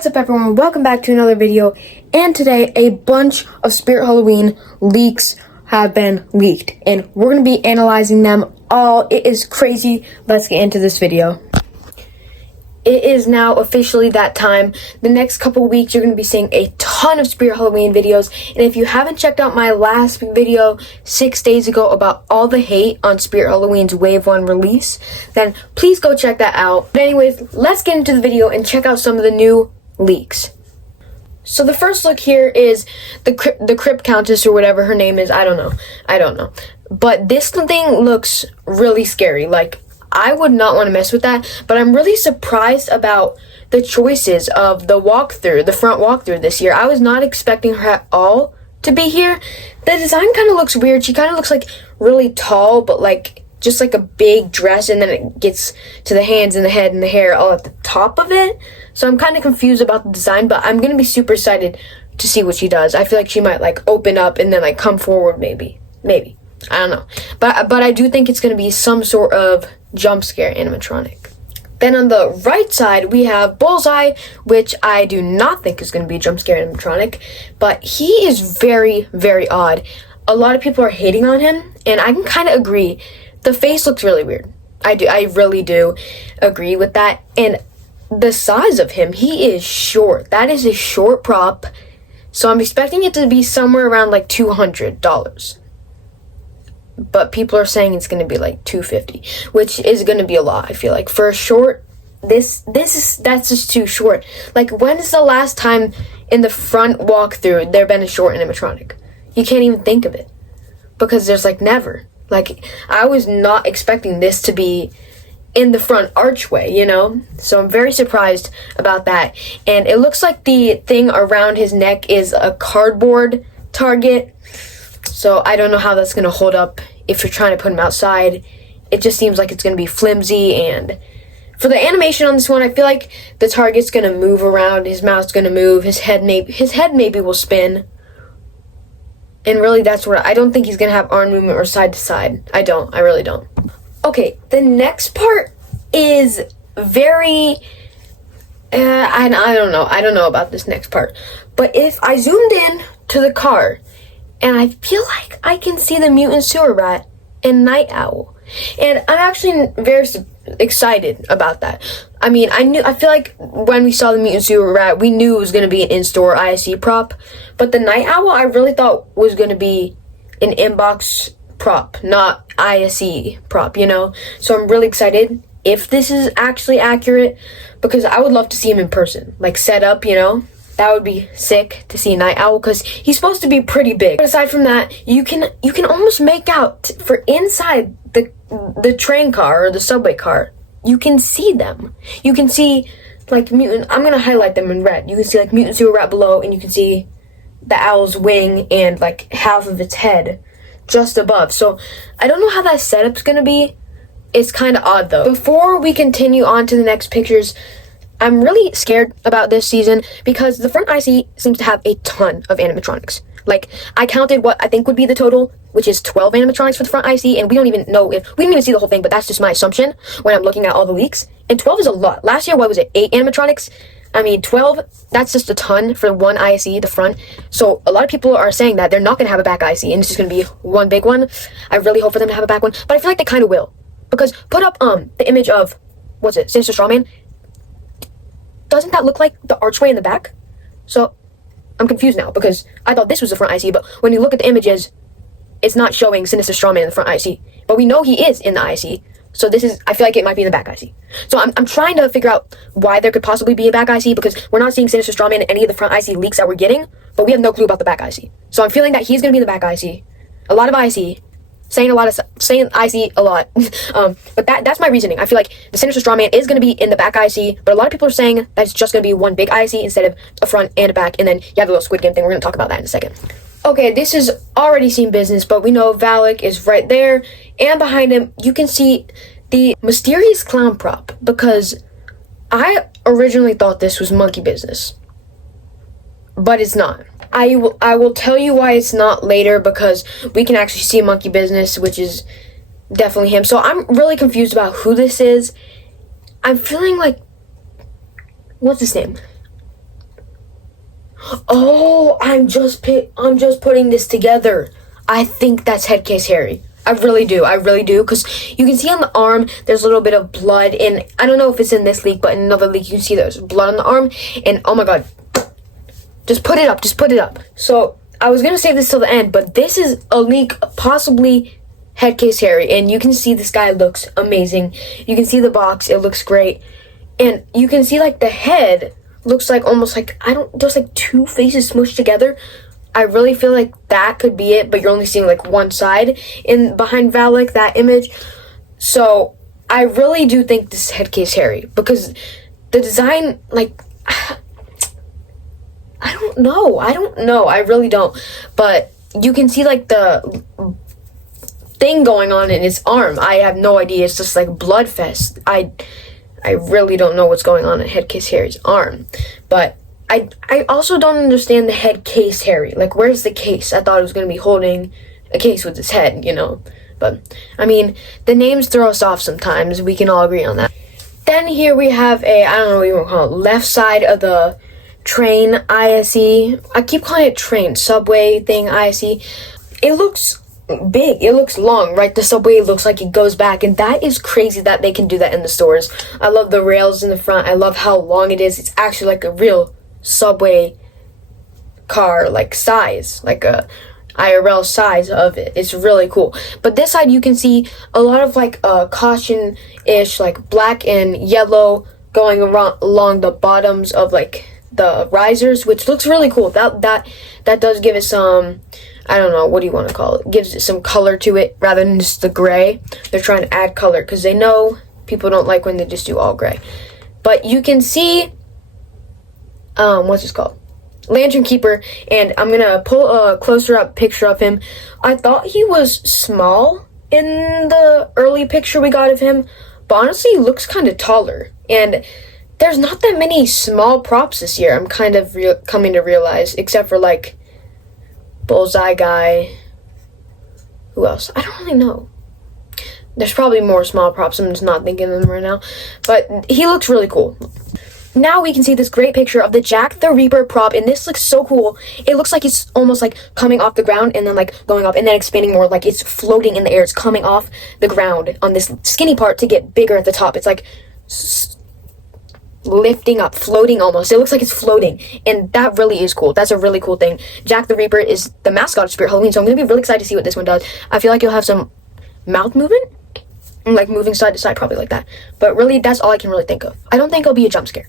What's up everyone, welcome back to another video, and today a bunch of Spirit Halloween leaks have been leaked, and we're going to be analyzing them all. It is crazy. Let's get into this video. It is now officially that time. The next couple weeks you're going to be seeing a ton of Spirit Halloween videos, and if you haven't checked out my last video 6 days ago about all the hate on Spirit Halloween's Wave 1 release, then please go check that out. But anyways, let's get into the video and check out some of the new leaks. So the first look here is the Crypt Countess, or whatever her name is. I don't know. But this thing looks really scary. Like, I would not want to mess with that, but I'm really surprised about the choices of the walkthrough, the front walkthrough this year. I was not expecting her at all to be here. The design kind of looks weird. She kind of looks like really tall, but like just like a big dress, and then it gets to the hands and the head and the hair all at the top of it. So I'm kind of confused about the design, but I'm going to be super excited to see what she does. I feel like she might like open up and then like come forward maybe. I don't know. But I do think it's going to be some sort of jump scare animatronic. Then on the right side, we have Bullseye, which I do not think is going to be a jump scare animatronic, but he is very, very odd. A lot of people are hating on him, and I can kind of agree. The face looks really weird. I really do agree with that. And the size of him, he is short. That is a short prop, so I'm expecting it to be somewhere around like $200. But people are saying it's going to be like $250, which is going to be a lot. I feel like for a short, that's just too short. Like, when is the last time in the front walkthrough there been a short animatronic? You can't even think of it, because there's like never. Like, I was not expecting this to be in the front archway, you know? So I'm very surprised about that. And it looks like the thing around his neck is a cardboard target. So I don't know how that's going to hold up if you're trying to put him outside. It just seems like it's going to be flimsy. And for the animation on this one, I feel like the target's going to move around. His mouth's going to move. His head maybe will spin. And really, that's what I don't think he's going to have arm movement or side to side. I really don't. Okay, the next part is very, I don't know about this next part. But if I zoomed in to the car, and I feel like I can see the mutant sewer rat and night owl. And I'm actually very excited about that. I mean, I feel like when we saw the mutant sewer rat, we knew it was going to be an in-store ISE prop. But the night owl, I really thought was going to be an inbox prop, not ISE prop, you know? So I'm really excited if this is actually accurate, because I would love to see him in person, like set up, you know? That would be sick to see Night Owl, because he's supposed to be pretty big. But aside from that, you can almost make out for inside the train car or the subway car. You can see them. You can see like mutant. I'm gonna highlight them in red. You can see like mutant sewer rat below, and you can see the owl's wing and like half of its head just above. So I don't know how that setup's gonna be. It's kind of odd though. Before we continue on to the next pictures, I'm really scared about this season because the front IC seems to have a ton of animatronics. Like, I counted what I think would be the total, which is 12 animatronics for the front IC, and we didn't even see the whole thing, but that's just my assumption when I'm looking at all the leaks. And 12 is a lot. Last year, what was it, 8 animatronics? I mean, 12, that's just a ton for one IC, the front. So a lot of people are saying that they're not going to have a back IC, and it's just going to be one big one. I really hope for them to have a back one, but I feel like they kind of will. Because put up the image of, what's it, Sinister Strawman? Doesn't that look like the archway in the back? So I'm confused now, because I thought this was the front IC, but when you look at the images, it's not showing Sinister Strawman in the front IC. But we know he is in the IC, so I feel like it might be in the back IC. So I'm trying to figure out why there could possibly be a back IC, because we're not seeing Sinister Strawman in any of the front IC leaks that we're getting, but we have no clue about the back IC. So I'm feeling that he's going to be in the back IC. A lot of IC. Saying IC a lot. But that's my reasoning. I feel like the Sinister Strawman is going to be in the back IC, but a lot of people are saying that it's just going to be one big IC instead of a front and a back, and then you have the little Squid Game thing. We're going to talk about that in a second. Okay, this is already seen business, but we know Valak is right there, and behind him, you can see the mysterious clown prop, because I originally thought this was monkey business, but it's not. I will tell you why it's not later, because we can actually see monkey business, which is definitely him. So I'm really confused about who this is. I'm feeling like, what's his name? Oh, I'm just putting this together. I think that's Headcase Harry. I really do, because you can see on the arm, there's a little bit of blood, and I don't know if it's in this leak, but in another leak, you can see there's blood on the arm, and oh my god, just put it up. So, I was gonna save this till the end, but this is a leak, possibly Headcase Harry, and you can see this guy looks amazing. You can see the box, it looks great, and you can see, like, the head looks like almost like, there's like two faces smushed together. I really feel like that could be it, but you're only seeing like one side in behind Valak, that image. So I really do think this is Headcase Harry, because the design, like, I don't know, I really don't. But you can see like the thing going on in his arm. I have no idea. It's just like Bloodfest. I really don't know what's going on in Headcase Harry's arm. But I also don't understand the Headcase Harry. Like, where's the case? I thought it was going to be holding a case with his head, you know. But, I mean, the names throw us off sometimes. We can all agree on that. Then here we have I don't know what you want to call it, left side of the train ISE. I keep calling it train, subway thing, ISE. It looks big, it looks long, right? The subway looks like it goes back, and that is crazy that they can do that in the stores. I love the rails in the front. I love how long it is. It's actually like a real subway car, like size, like a IRL size of it. It's really cool. But this side you can see a lot of like caution-ish, like black and yellow going along the bottoms of like the risers, which looks really cool. That does give it some, I don't know, what do you want to call it? Gives it some color to it rather than just the gray. They're trying to add color because they know people don't like when they just do all gray. But you can see what's this called? Lantern Keeper, and I'm gonna pull a closer up picture of him. I thought he was small in the early picture we got of him, but honestly he looks kind of taller, and there's not that many small props this year, I'm kind of coming to realize, except for like Bullseye Guy. Who else? I don't really know. There's probably more small props, I'm just not thinking of them right now, but he looks really cool. Now we can see this great picture of the Jack the Reaper prop, and this looks so cool. It looks like it's almost like coming off the ground and then like going up and then expanding more, like it's floating in the air. It's coming off the ground on this skinny part to get bigger at the top. It's like lifting up, floating almost. It looks like it's floating, and that really is cool. That's a really cool thing. Jack the Reaper is the mascot of Spirit Halloween, so I'm going to be really excited to see what this one does. I feel like you'll have some mouth movement, and like moving side to side, probably like that. But really, that's all I can really think of. I don't think it'll be a jump scare.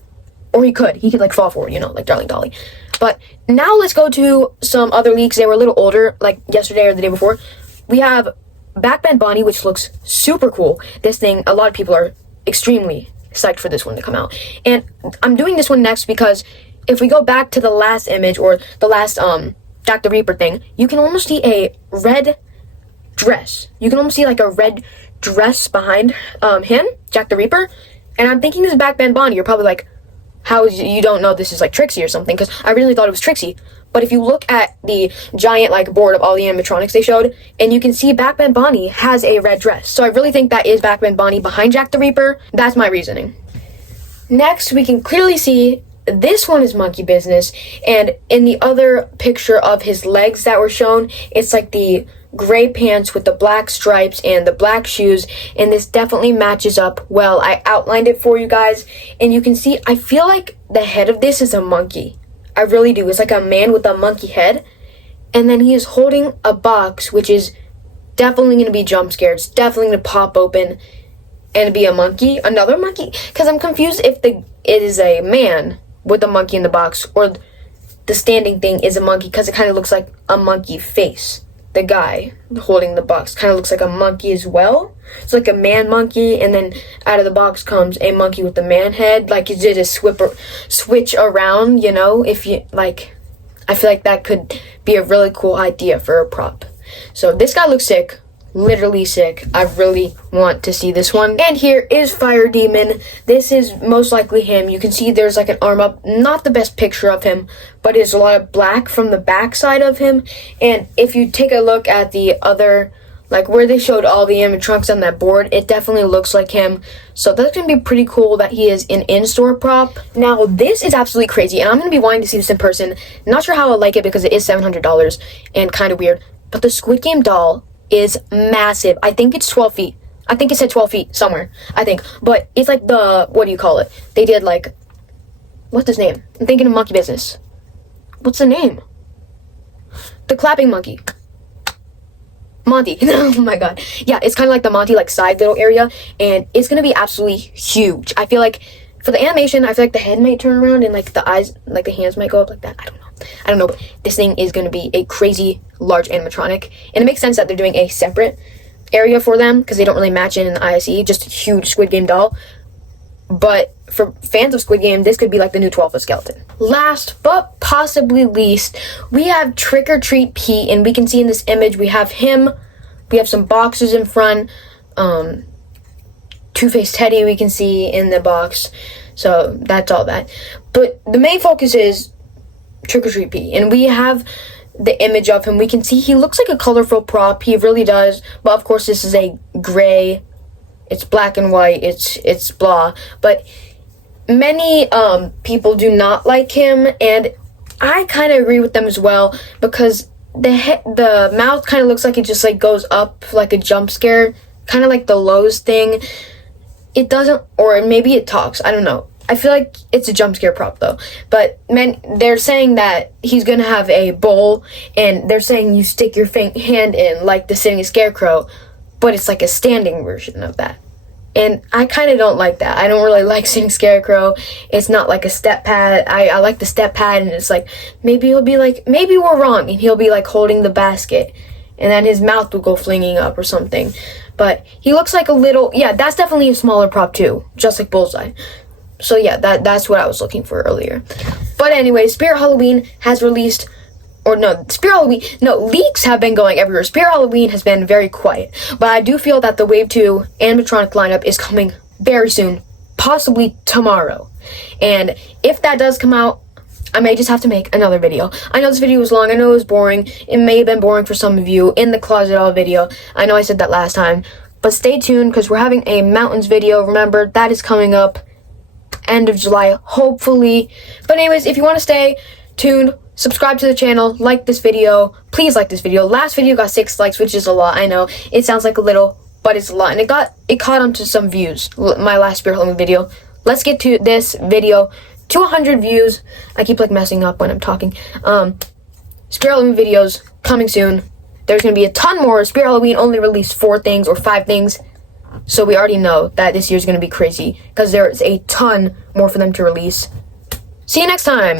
Or he could like fall forward, you know, like Darling Dolly. But now let's go to some other leaks. They were a little older, like yesterday or the day before. We have Backbend Bonnie, which looks super cool. This thing, a lot of people are extremely psyched for this one to come out. And I'm doing this one next because if we go back to the last image or the last Jack the Reaper thing, you can almost see a red dress. You can almost see like a red dress behind him, Jack the Reaper. And I'm thinking this is Backbend Bonnie. You're probably like, how is you don't know this is like Trixie or something, because I really thought it was Trixie. But if you look at the giant like board of all the animatronics they showed, and you can see Backbend Bonnie has a red dress. So I really think that is Backbend Bonnie behind Jack the Reaper. That's my reasoning. Next, we can clearly see this one is monkey business, and in the other picture of his legs that were shown, it's like the gray pants with the black stripes and the black shoes, and this definitely matches up well. I outlined it for you guys, and you can see I feel like the head of this is a monkey. I really do. It's like a man with a monkey head, and then he is holding a box, which is definitely going to be jump scared. It's definitely going to pop open and be a monkey, another monkey, because I'm confused if it is a man with a monkey in the box or the standing thing is a monkey, because it kind of looks like a monkey face. The guy holding the box kind of looks like a monkey as well. It's like a man monkey, and then out of the box comes a monkey with the man head. Like, you did a switch around, you know, if you, like, I feel like that could be a really cool idea for a prop. So this guy looks sick. Literally sick. I really want to see this one. And here is Fire Demon. This is most likely him. You can see there's like an arm up. Not the best picture of him, but there's a lot of black from the back side of him. And if you take a look at the other like where they showed all the animatronics on that board, it definitely looks like him. So that's going to be pretty cool that he is an in-store prop. Now, this is absolutely crazy, and I'm going to be wanting to see this in person. Not sure how I like it because it is $700 and kind of weird. But the Squid Game doll is massive. I think it's 12 feet. I think it said 12 feet somewhere, I think. But it's like the, what do you call it? They did like, what's his name? I'm thinking of Monkey Business. What's the name? The clapping monkey. Monty. Oh my god. Yeah, it's kind of like the Monty like side little area, and it's gonna be absolutely huge. I feel like for the animation, I feel like the head might turn around and like the eyes, like the hands might go up like that. I don't know, but this thing is gonna be a crazy large animatronic, and it makes sense that they're doing a separate area for them because they don't really match in ISE, just a huge Squid Game doll. But for fans of Squid Game, this could be like the new 12-foot skeleton. Last but possibly least, we have Trick or Treat Pete, and we can see in this image we have him. We have some boxes in front. Two-Faced Teddy we can see in the box. So that's all that. But the main focus is Trick or Treat Pete, and we have the image of him. We can see he looks like a colorful prop. He really does. But of course, this is a gray. It's black and white. It's blah. But many people do not like him, and I kind of agree with them as well because the mouth kind of looks like it just like goes up like a jump scare, kind of like the Lowe's thing. It doesn't, or maybe it talks. I don't know. I feel like it's a jump scare prop though. But they're saying that he's gonna have a bowl, and they're saying you stick your hand in like the sitting scarecrow, but it's like a standing version of that. And I kind of don't like that. I don't really like sitting scarecrow. It's not like a step pad. I like the step pad, and it's like, maybe he'll be like, maybe we're wrong, and he'll be like holding the basket, and then his mouth will go flinging up or something. But he looks like a little, yeah, that's definitely a smaller prop too, just like Bullseye. So yeah, that's what I was looking for earlier. But anyway, Spirit Halloween has released, leaks have been going everywhere. Spirit Halloween has been very quiet. But I do feel that the Wave 2 animatronic lineup is coming very soon, possibly tomorrow. And if that does come out, I may just have to make another video. I know this video was long. I know it was boring. It may have been boring for some of you. In the closet all video. I know I said that last time. But stay tuned because we're having a mountains video. Remember, that is coming up end of July, hopefully. But anyways, if you want to stay tuned, subscribe to the channel, like this video. Please like this video. Last video got 6 likes, which is a lot. I know it sounds like a little, but it's a lot, and it caught on to some views. My last Spirit Halloween video. Let's get to this video to 100 views. I keep like messing up when I'm talking. Spirit Halloween videos coming soon. There's gonna be a ton more. Spirit Halloween only released 4 things or 5 things, so we already know that this year's gonna be crazy because there is a ton more for them to release. See you next time.